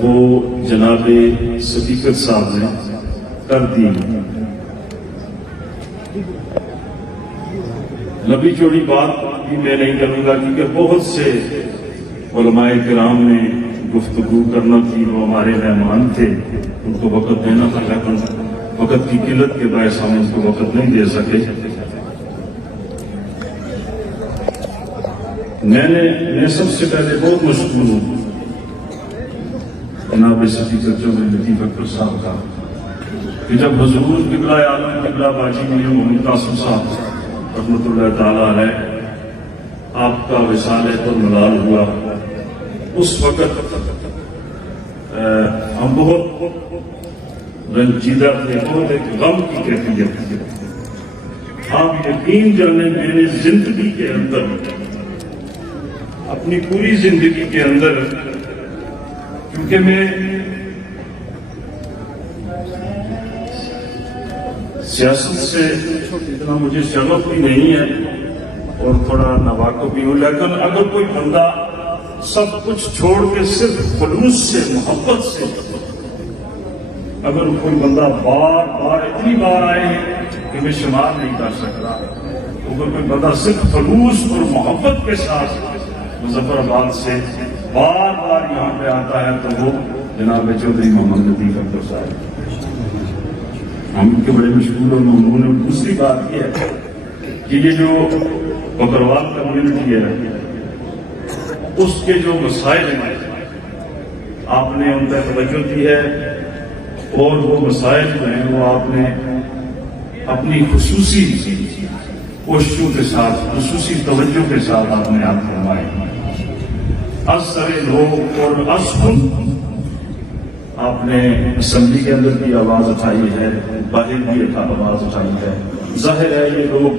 وہ جناب صدیقت صاحب نے کر دی۔ لمبی چوڑی بات بھی میں نہیں کروں گا کیونکہ بہت سے علماء کرام نے گفتگو کرنا تھی، وہ ہمارے مہمان تھے، ان کو وقت دینا تھا، لیکن وقت کی قلت کے باعث ہم ان کو وقت نہیں دے سکے۔ میں سب سے پہلے بہت مشکور ہوں جناب صدیقت چودھری لطیف اکبر صاحب کا کہ جب حضور قبلہ عالم قبلہ باجی میر محمد قاسم صاحب رحمۃ اللہ تعالی علیہ آپ کا وصال پر ملال ہوا، اس وقت ہم بہت رنجیدہ تھے، بہت ایک غم کی کیفیت تھی۔ آپ یقین جانیں میں نے زندگی کے اندر، اپنی پوری زندگی کے اندر، کیونکہ میں سیاست سے اتنا مجھے شغف بھی نہیں ہے اور تھوڑا ناواقف بھی ہوں، لیکن اگر کوئی بندہ سب کچھ چھوڑ کے صرف خلوص سے، محبت سے، اگر کوئی بندہ بار بار اتنی بار آئے کہ میں شمار نہیں کر سکتا، اگر کوئی بندہ صرف خلوص اور محبت کے ساتھ مظفر آباد سے بار بار یہاں پہ آتا ہے تو وہ جناب چودھری محمد لطیف اکبر صاحب، ہم ان کے بڑے مشہور اور ممنون ہیں۔ دوسری بات یہ ہے کہ یہ جو بکروال کمیونٹی ہے، اس کے جو مسائل ہیں آپ نے ان پر توجہ دی ہے، اور وہ مسائل جو ہیں وہ آپ نے اپنی خصوصی کوششوں کے ساتھ، خصوصی توجہ کے ساتھ آپ نے آپ فرمائے۔ از سرے لوگ اور از خود آپ نے اسمبلی کے اندر بھی آواز اٹھائی ہے، باہر بھی آواز اٹھائی ہے۔ ظاہر ہے یہ لوگ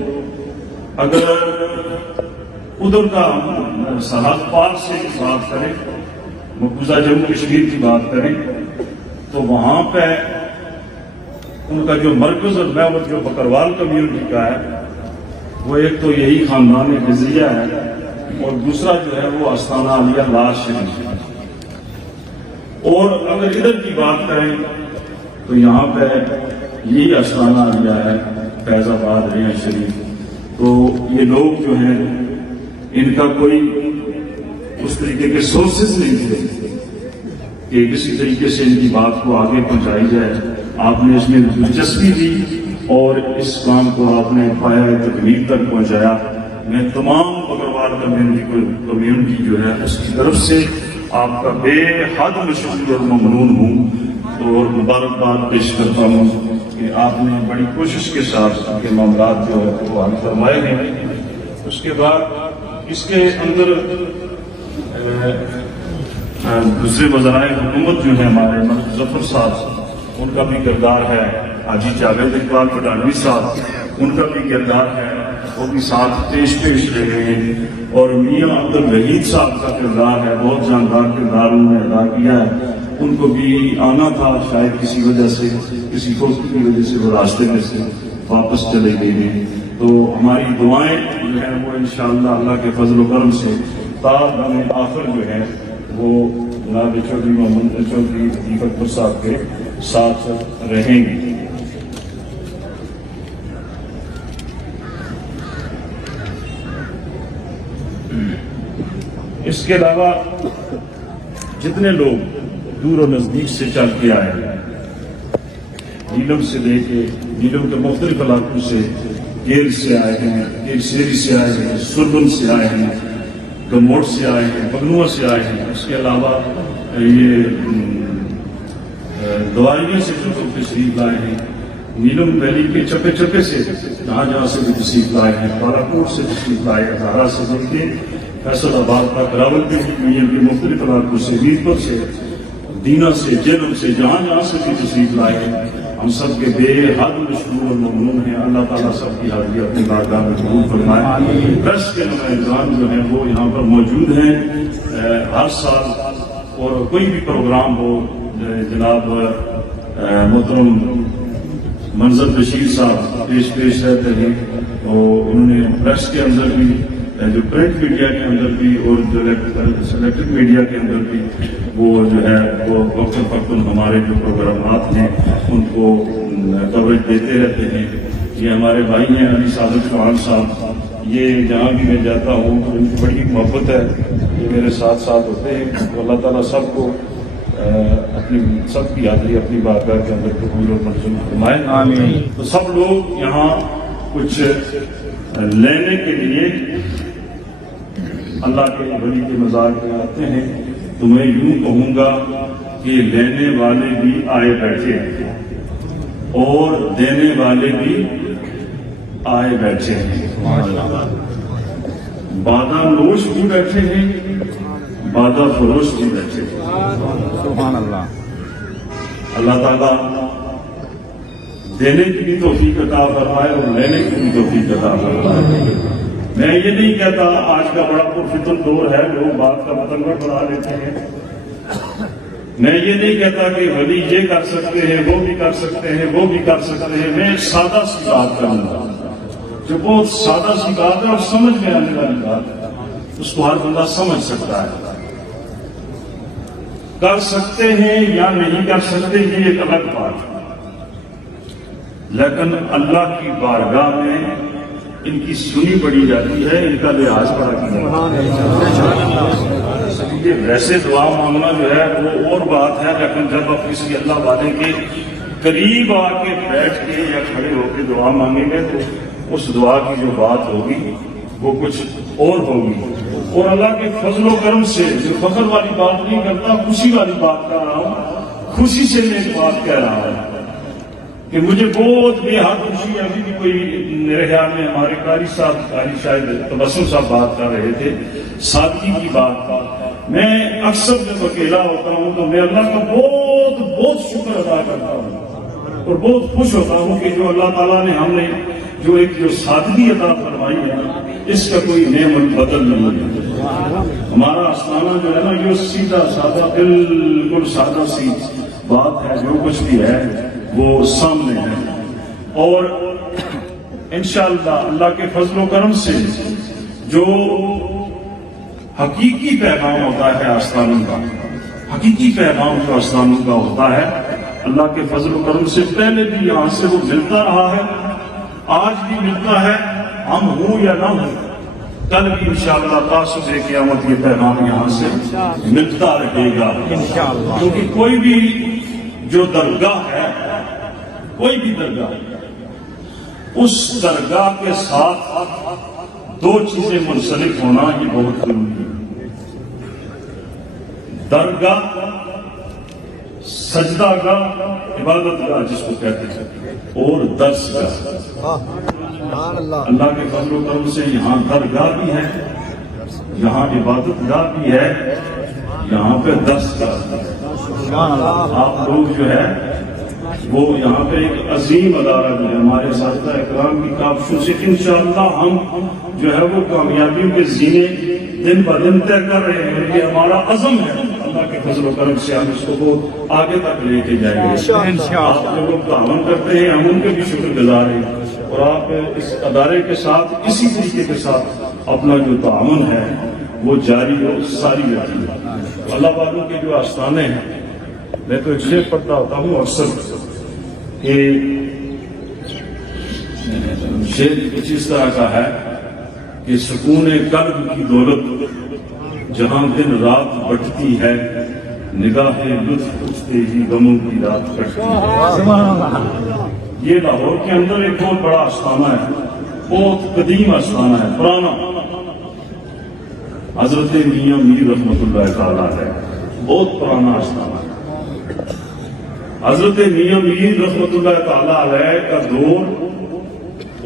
اگر ادھر کا سرحد پار سے بات کریں، مقبوضہ جموں کشمیر کی بات کریں، تو وہاں پہ ان کا جو مرکز اور محور جو بکروال کمیونٹی کا ہے، وہ ایک تو یہی خاندان غزیہ ہے، اور دوسرا جو ہے وہ آستانہ عالیہ لاش شریف ہے۔ اور اگر ادھر کی بات کریں تو یہاں پہ یہی آستانہ عالیہ ہے، فیض آباد ریاں شریف۔ تو یہ لوگ جو ہیں ان کا کوئی اس طریقے کے سورسز نہیں تھے کہ کسی طریقے سے ان کی بات کو آگے پہنچائی جائے۔ آپ نے اس میں دلچسپی دی اور اس کام کو آپ نے پایہ تکمیل تک پہنچایا۔ میں تمام بکروال کمیونٹی جو ہے اس کی طرف سے آپ کا بے حد مشکور اور ممنون ہوں اور مبارکباد پیش کرتا ہوں کہ آپ نے بڑی کوشش کے ساتھ کے معاملات جو ہے وہ حل فرمائے ہیں۔ اس کے بعد اس کے اندر دوسرے وزرائے حکومت جو ہیں ہمارے مظفر صاحب، ان کا بھی کردار ہے، حاجی جاوید اقبال پٹھانوی صاحب، ان کا بھی کردار ہے، وہ بھی ساتھ پیش رہے ہیں، اور میاں عبد الوحید صاحب کا کردار ہے، بہت جاندار کردار انہوں نے ادا کیا ہے۔ ان کو بھی آنا تھا، شاید کسی وجہ سے، کسی خوف کی وجہ سے وہ راستے میں سے واپس چلے گئے ہیں۔ تو ہماری دعائیں جو ہیں وہ انشاءاللہ اللہ کے فضل و کرم سے تا دم آخر جو ہے وہ جناب چودھری محمد چودھری لطیف اکبر صاحب کے ساتھ رہیں گے۔ اس کے علاوہ جتنے لوگ دور و نزدیک سے چل کے آئے ہیں، نیلم سے لے کے نیلم کے مختلف علاقوں سے، گیل سے آئے ہیں، گیل سیری سے آئے ہیں، سربن سے آئے ہیں، گموٹ سے آئے ہیں، بگنوا سے آئے ہیں، اس کے علاوہ یہ دوائیوں سے جو تشریف لائے ہیں، نیلم ویلی کے چپے چپے سے جہاں سے بھی تشریف لائے ہیں، تاراپور سے تشریف لائے ہیں، دھارا سے لے کے فیصل آباد تک، راولپنڈی کے مختلف علاقوں سے، ویرپور سے، دینا سے، جنم سے، جہاں سے بھی تشریف لائے ہیں، ہم سب کے بے حد مشکور اور ممنون ہیں۔ اللہ تعالیٰ سب کی حاضری اپنی بارگاہ میں قبول فرمائے۔ پریس کے نمائندگان جو ہیں وہ یہاں پر موجود ہیں ہر سال، اور کوئی بھی پروگرام ہو، جناب محترم منظر بشیر صاحب پیش رہتے ہیں، اور انہوں نے پریس کے اندر بھی، جو پرنٹ میڈیا کے اندر بھی، اور جو الیکٹرک میڈیا کے اندر بھی وہ جو ہے وہ وقت فقط ہمارے جو پروگرامات ہیں ان کو کوریج دیتے رہتے ہیں. یہ ہمارے بھائی ہیں علی سعادت خان صاحب، یہ جہاں بھی میں جاتا ہوں تو ان کی بڑی محبت ہے، یہ میرے ساتھ ساتھ ہوتے ہیں. تو اللہ تعالیٰ سب کو اپنی سب کی حاضری اپنی بارگاہ کے اندر قبول اور منظور فرمائے. آمین. تو سب لوگ یہاں کچھ لینے کے لیے اللہ کے ولی کے مزار میں آتے ہیں، تو میں یوں کہوں گا کہ لینے والے بھی آئے بیٹھے ہیں اور دینے والے بھی آئے بیٹھے ہیں. بادہ نوش بھی بیٹھے ہیں، بادہ فروش بھی بیٹھے ہیں. سبحان اللہ. اللہ تعالیٰ دینے کی بھی توفیق عطا فرمائے اور لینے کی بھی توفیق عطا فرمائے. میں یہ نہیں کہتا، آج کا بڑا پرفتن دور ہے، لوگ بات کا مطلب بنا لیتے ہیں. میں یہ نہیں کہتا کہ ولی یہ کر سکتے ہیں، وہ بھی کر سکتے ہیں، وہ بھی کر سکتے ہیں. میں ایک سادہ سی بات کروں گا جو بہت سادہ سی بات ہے اور سمجھ میں آنے والی بات ہے، اس کو ہر بندہ سمجھ سکتا ہے. کر سکتے ہیں یا نہیں کر سکتے یہ ایک الگ بات ہے، لیکن اللہ کی بارگاہ میں ان کی سنی پڑی جاتی ہے، ان کا لحاظ پڑا کیا جاتا ہے. ویسے دعا مانگنا جو ہے وہ اور بات ہے، لیکن جب آپ کسی اللہ والے کے قریب آ کے بیٹھ کے یا کھڑے ہو کے دعا مانگیں گے تو اس دعا کی جو بات ہوگی وہ کچھ اور ہوگی. اور اللہ کے فضل و کرم سے جو فخر والی بات نہیں کرتا، خوشی والی بات کر رہا ہوں. خوشی سے میں ایک بات کہہ رہا ہوں کہ مجھے بہت بے حد خوشی ہے. ابھی بھی کوئی میرے خیال میں ہمارے قاری صاحب، قاری شاید تبسم صاحب بات کر رہے تھے سادگی کی بات. میں اکثر جب اکیلا ہوتا ہوں تو میں اللہ کا بہت بہت شکر ادا کرتا ہوں اور بہت خوش ہوتا ہوں کہ جو اللہ تعالیٰ نے ہم نے جو ایک جو سادگی عطا فرمائی ہے اس کا کوئی نعمت بدل نہیں ہے. ہمارا آستانہ جو ہے نا یہ سیدھا سادہ بالکل سادہ سی بات ہے، جو کچھ بھی ہے وہ سامنے ہے. اور انشاءاللہ اللہ کے فضل و کرم سے جو حقیقی پیغام ہوتا ہے آستانوں کا، حقیقی پیغام جو آستانوں کا ہوتا ہے، اللہ کے فضل و کرم سے پہلے بھی یہاں سے وہ ملتا رہا ہے، آج بھی ملتا ہے. ہم ہوں یا نہ ہوں، کل بھی انشاءاللہ تاسو سے قیامت یہ پیغام یہاں سے ملتا رہے گا. کیونکہ کوئی بھی جو درگاہ ہے، کوئی بھی درگاہ، اس درگاہ کے ساتھ دو چیزیں منسلک ہونا یہ بہت ضروری ہے. درگاہ، سجدہ گاہ، عبادت گاہ جس کو کہتے ہیں، اور درس گاہ. اللہ کے فضل و کرم سے یہاں درگاہ بھی ہے، یہاں عبادت گاہ بھی ہے، یہاں پہ درس گاہ بھی ہے. آپ لوگ جو ہے وہ یہاں پہ ایک عظیم ادارہ جو ہے ہمارے اساتذہ اکرام کی کاوشوں سے انشاءاللہ ہم جو ہے وہ کامیابیوں کے زینے دن بہ دن طے کر رہے ہیں. یہ ہمارا عزم ہے، اللہ کے فضل و کرم سے ہم اس کو بہت آگے تک لے کے جائیں گے. آپ جو لوگ تعاون کرتے ہیں ہم ان کے بھی شکر گزار ہیں، اور آپ اس ادارے کے ساتھ اسی طریقے کے ساتھ اپنا جو تعاون ہے وہ جاری اور ساری رہتی ہے. اللہ والوں کے جو آستانے ہیں، میں تو ایک شعر پڑھتا ہوتا ہوں اکثر کہ شعر کچھ اس طرح کا ہے کہ سکون قلب کی دولت جہاں دن رات بٹتی ہے، نگاہ لطف اٹھتے ہی غموں کی رات کٹتی ہے. یہ لاہور کے اندر ایک بہت بڑا آستانہ ہے، بہت قدیم آستانہ ہے، پرانا. حضرت میاں میر رحمۃ اللہ تعالیٰ ہے، بہت پرانا آستانہ ہے. حضرت میاں میر رحمۃ اللہ تعالیٰ علیہ کا دور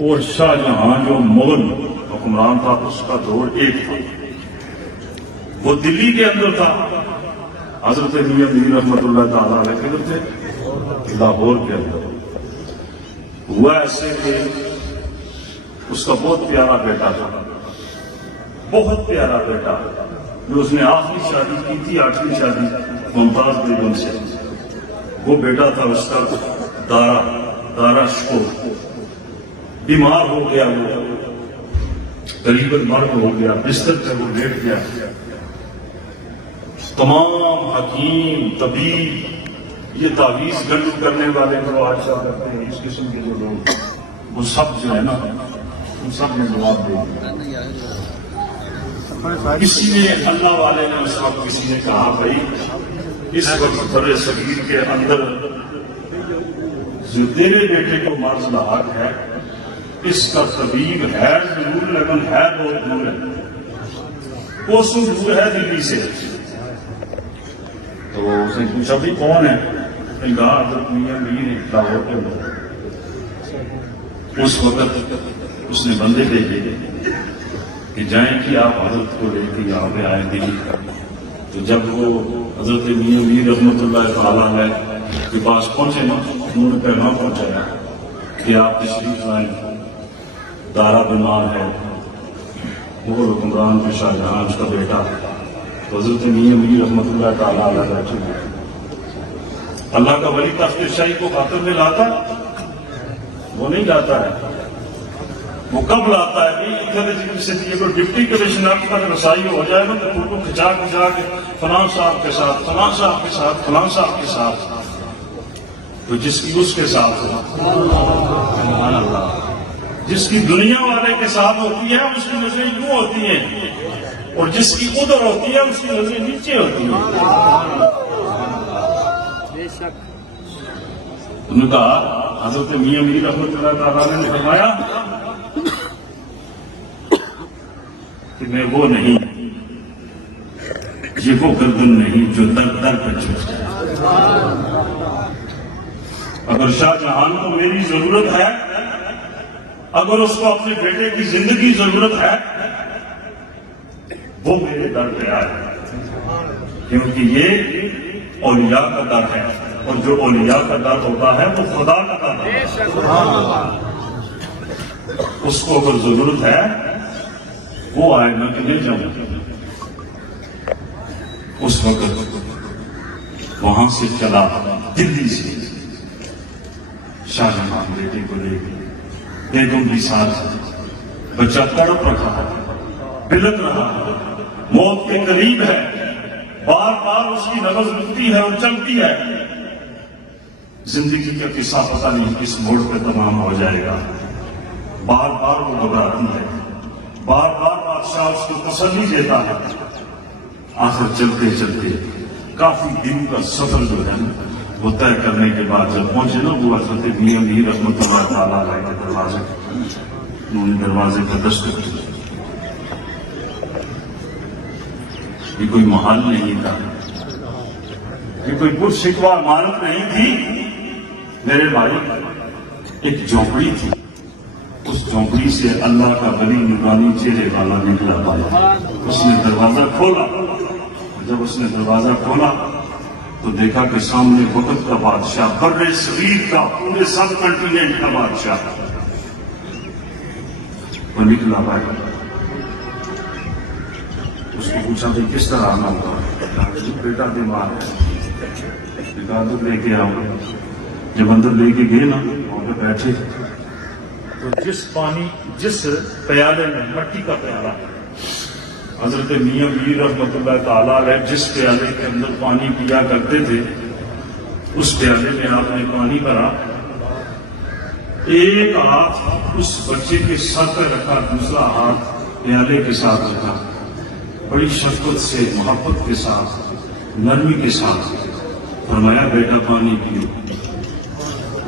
اور شاہ جہاں جو مغل حکمران تھا اس کا دور ایک تھا. وہ دلی کے اندر تھا، حضرت میاں میر رحمۃ اللہ تعالیٰ علیہ کے اندر تھے لاہور کے اندر. ہوا ایسے کہ اس کا بہت پیارا بیٹا تھا، بہت پیارا بیٹا، جو اس نے آخری شادی کی تھی، 8ویں شادی ممتاز بیگم سے. وہ بیٹا تھا اس کا دارا شکور، بیمار ہو گیا، وہ قریباً مرگ ہو گیا، بستر پہ وہ لیٹ گیا. تمام حکیم طبیب یہ تعویذ گنڈ کرنے والے جو آج کرتے ہیں اس قسم کے جو لوگ وہ سب جو ہے نا ان سب نے جواب دے دیا. کسی نے اللہ والے نے اس وقت کسی نے کہا بھائی اس وقت بڑے صغیر کے اندر جو تیرے بیٹے کو مرض لاحق ہے اس کا طبیب ہے ضرور لیکن ہے بہت دور ہے, کوسوں دور ہے دلی سے. تو اس نے پوچھا بھائی کون ہے؟ کہا حضرت میاں میر لاہور کے لوگ. اس وقت اس نے بندے بھیجے کہ جائیں کہ آپ حضرت کو لے کے یہاں پہ آئے دلی. تو جب وہ حضرت میاں میر رحمۃ اللہ تعالیٰ کے پاس پہنچے نا انہوں نے پیغام پہنچایا کہ آپ تشریف لائیں, دارا بیمار ہے, وہ حکمران کے شاہ جہاں اس کا بیٹا. تو حضرت میاں میر رحمۃ اللہ تعالیٰ بیٹھے ہوئے. اللہ کا ولی تخت شاہی کو خاطر میں لاتا وہ نہیں لاتا ہے. وہ کب لاتا ہے ڈپٹی کمشنر تک رسائی ہو جائے نا تو فوٹو کھچا کے فلاں صاحب کے ساتھ فلاں صاحب کے ساتھ فلاں صاحب کے ساتھ, تو جس کی اس کے ساتھ سبحان اللہ, جس کی دنیا والے کے ساتھ ہوتی ہے اس کی نظریں یوں ہوتی ہیں اور جس کی ادھر ہوتی ہے اس کی نظریں نیچے ہوتی ہیں. انہوں نے کہا حضرت میاں میر رحمۃ اللہ تعالیٰ نے فرمایا کہ میں وہ نہیں, یہ وہ گردن نہیں جو در در پر چھوٹتا ہے. اگر شاہ جہان کو میری ضرورت ہے, اگر اس کو اپنے بیٹے کی زندگی ضرورت ہے, وہ میرے در پہ آئے, کیونکہ یہ اولیاء کا در ہے اور جو اولیاء کا در ہوتا ہے وہ خدا کا در ہے. اس کو اگر ضرورت ہے وہ آئے گا کہ نہیں جاؤں. اس وقت وہاں سے چلا دلی سے شاہ جہاں بیٹے کو لے کے, بیگم بھی ساتھ, بچہ تڑپ رہا ہے, بلک رہا ہے, موت کے قریب ہے, بار بار اس کی نبض رکتی ہے اور چلتی ہے. زندگی کا قصہ پتہ نہیں کس موڑ پہ تمام ہو جائے گا. بار بار وہ گھبراتی ہے, بار بار بادشاہ اس کو تسلی دیتا ہے. آخر چلتے چلتے کافی دن کا سفر جو ہے وہ طے کرنے کے بعد جب پہنچے نا وہ حضرت میاں میر رحمۃ اللہ تعالیٰ علیہ کے دروازے, انہوں نے دروازے پر دستک کی. یہ کوئی محل نہیں تھا, یہ کوئی پر شکوہ عمارت نہیں تھی. میرے بھائی ایک جھونپڑی تھی, اس جھونپڑی سے اللہ کا ولی نورانی چہرے والا نکلا پایا. اس نے دروازہ کھولا. جب اس نے دروازہ کھولا تو دیکھا کہ سامنے وقت کا بادشاہ, بر صغیر کا, پورے سب کنٹیننٹ کا بادشاہ وہ نکلا. بھائی اس کو پوچھا بھائی کس طرح آنا ہوگا؟ بیٹا بیمار ہے, تو لے کے آؤ. جب اندر لے کے گئے نا وہاں پہ بیٹھے تو جس پیالے میں, مٹی کا پیالہ, حضرت میاں میر رحمۃ اللہ تعالیٰ علیہ جس پیالے کے اندر پانی پیا کرتے تھے اس پیالے میں آپ نے پانی بھرا, ایک ہاتھ اس بچے کے سر پہ رکھا, دوسرا ہاتھ پیالے کے ساتھ رکھا, بڑی شفقت سے, محبت کے ساتھ, نرمی کے ساتھ فرمایا بیٹا پانی پیو.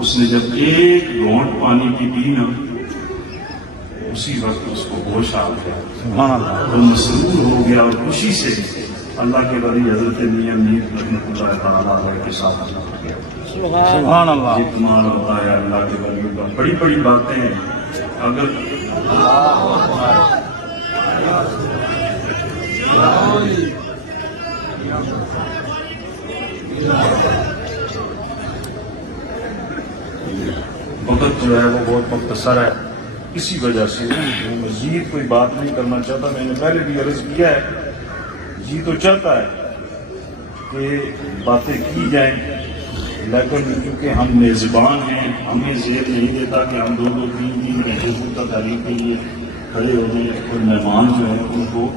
اس نے جب ایک گھونٹ پانی کی پی نا اسی وقت اس کو ہوش آ گیا اور مسرور ہو گیا اور خوشی سے اللہ کے ولی حضرت میاں میر رحمۃ اللہ تعالیٰ علیہ کے ساتھ گیا. سبحان اللہ. یہ کمال ہوتا ہے اللہ کے ولیوں کا. بڑی بڑی باتیں ہیں. اگر وقت جو ہے وہ بہت مختصر ہے, اسی وجہ سے مزید کوئی بات نہیں کرنا چاہتا. میں نے پہلے بھی عرض کیا ہے, جی تو چاہتا ہے کہ باتیں کی جائیں لیکن کیونکہ ہم میزبان ہیں ہمیں زیر نہیں دیتا کہ ہم 2-3 گھنٹے کا تعلیم کے لیے کھڑے ہو جائیں. کوئی مہمان جو ہیں ان کو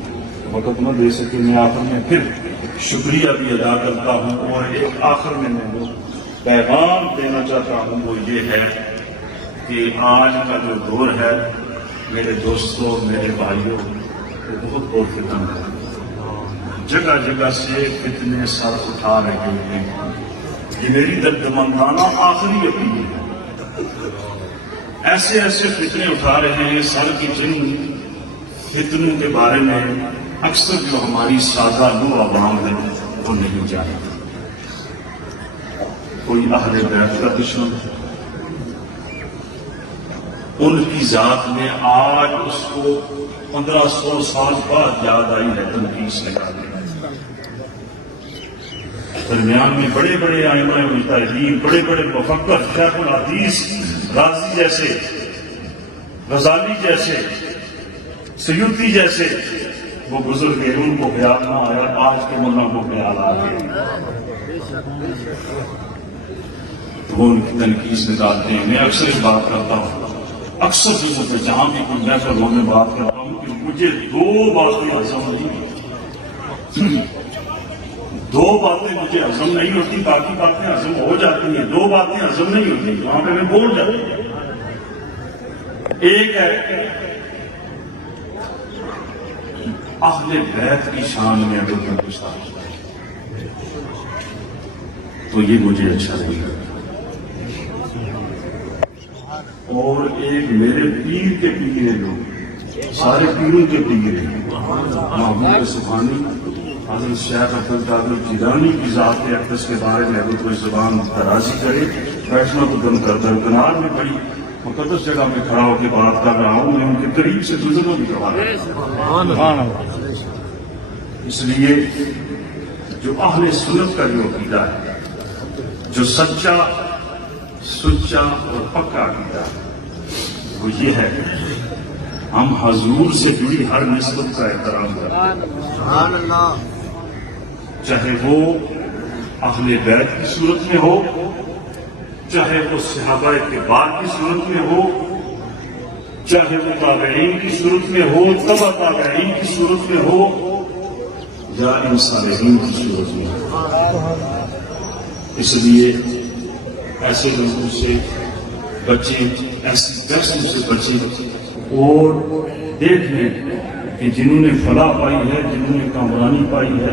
وقت نہ دے سکے. میں آخر میں پھر شکریہ بھی ادا کرتا ہوں، اور ایک آخر میں وہ پیغام دینا چاہتا ہوں، وہ یہ ہے کہ آج کا جو دور ہے میرے دوستوں، میرے بھائیوں، وہ بہت بہت فتن ہے، جگہ جگہ سے فتنے سر اٹھا رہے ہیں۔ یہ میری دردمندانہ آخری اپیل ہے، ایسے ایسے فتنے اٹھا رہے ہیں سر کی، جن فتنوں کے بارے میں اکثر جو ہماری سادہ لو عوام ہے وہ نہیں جانتے۔ کوئی اہل بیت کا دشمن، ان کی ذات میں آج اس کو 1500 سال بعد یاد آئی ہے تنقید نکالنے۔ درمیان میں بڑے بڑے ائمہ مجتہدین، بڑے بڑے مفکر، شیخ الحدیث رازی جیسے، غزالی جیسے، سیوطی جیسے وہ گزر گئے، ان کو خیال نہ آیا، آج کے ملوں کو خیال آ گئے تو وہ ان کی تنقید نکالتے ہیں۔ میں اکثر اس بات کرتا ہوں، اکثر چیزوں پہ جہاں بھی کوئی محفل میں بات کرتا ہوں کہ مجھے دو باتیں ہضم نہیں، دو باتیں مجھے ہضم نہیں ہوتی، باقی باتیں ہضم ہو جاتی ہیں، دو باتیں ہضم نہیں ہوتی، وہاں پہ میں بول جاتا ہوں۔ ایک ہے اہل بیت کی شان میں اگر میں گستاخی، تو یہ مجھے اچھا نہیں لگا، اور ایک میرے پیر کے پیر ہیں، لوگ سارے پیروں کے پیر ہیں، محمود سبحانی، حضرت شیخ عبد القادر جیلانی کی ذات اقدس کے بارے میں اگر کوئی زبان درازی کرے، بیٹھنا تو درکنار میں بڑی مقدس جگہ میں کھڑا ہو کے بات کر رہا ہوں، میں ان کے قریب سے گزرنا بھی کروا رہا ہوں۔ اس لیے جو اہل سنت کا جو عقیدہ ہے، جو سچا اور پکا عقیدہ وہ یہ ہے، ہم حضور سے جڑی ہر نسبت کا احترام کرتے ہیں، چاہے وہ اہل بیت کی صورت میں ہو، چاہے وہ صحابہ کبار کی صورت میں ہو، چاہے وہ تابعین کی صورت میں ہو، تبع تابعین کی صورت میں ہو، یا ان صالحین کی صورت میں ہو۔ اس لیے ایسے لوگوں سے بچیں، ایسی بحثوں سے بچیں، اور دیکھ لیں کہ جنہوں نے فلاح پائی ہے، جنہوں نے کامرانی پائی ہے،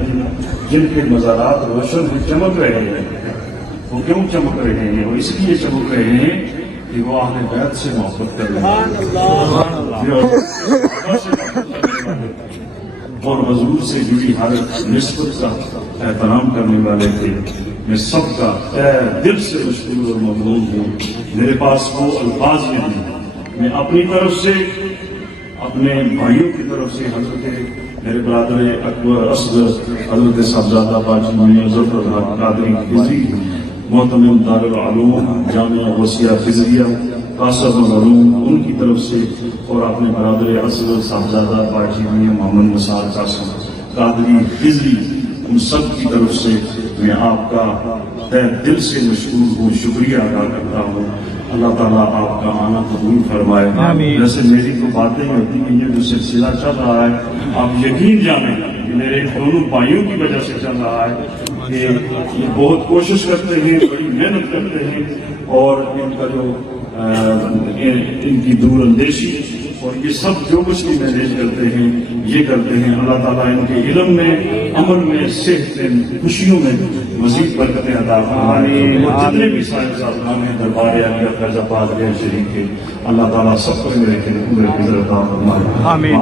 جن کے مزارات روشن سے چمک رہے ہیں، وہ کیوں چمک رہے ہیں؟ وہ اس لیے چمک رہے ہیں کہ وہ اہل بیت سے محبت کر رہے ہیں اور حضور سے جڑی ہر نسبت کا احترام کرنے والے تھے۔ میں سب کا دل سے مشکور اور ممنون ہوں۔ میرے پاس وہ الفاظ نہیں، میں اپنی طرف سے، اپنے بھائیوں کی طرف سے، حضرت میرے برادر اکبر اصغر، حضرت صاحبزادہ باجی میں ظفر قادری خضری، محتمم دارالعلوم جامعہ وسیع خضریہ قاصر العلوم، ان کی طرف سے، اور اپنے برادر اصغر صاحبزادہ باجی میں محمد نثار قاسم قادری خضری، ان سب کی طرف سے میں آپ کا تہ دل سے مشکور ہوں، شکریہ ادا کرتا ہوں۔ اللہ تعالیٰ آپ کا آنا قبول فرمائے۔ ویسے میری تو باتیں ہوتی ہیں، یہ جو سلسلہ چل رہا ہے، آپ یقین جانیں کہ میرے دونوں بھائیوں کی وجہ سے چل رہا ہے کہ یہ بہت کوشش کرتے ہیں، بڑی محنت کرتے ہیں، اور ان کا جو ان کی دور اندیشی اور یہ سب جو کچھ بھی مینیج کرتے ہیں، یہ کرتے ہیں۔ اللہ تعالیٰ ان کے علم میں، عمل میں، صحت میں، خوشیوں میں مزید برکتیں عطا فرمائے، اور جتنے بھی صاحب صاحبان ہیں دربار عالیہ فیض آباد غیر شریف کے، اللہ تعالیٰ سب کو میرے عمر کی عطا فرمائے۔ آمین۔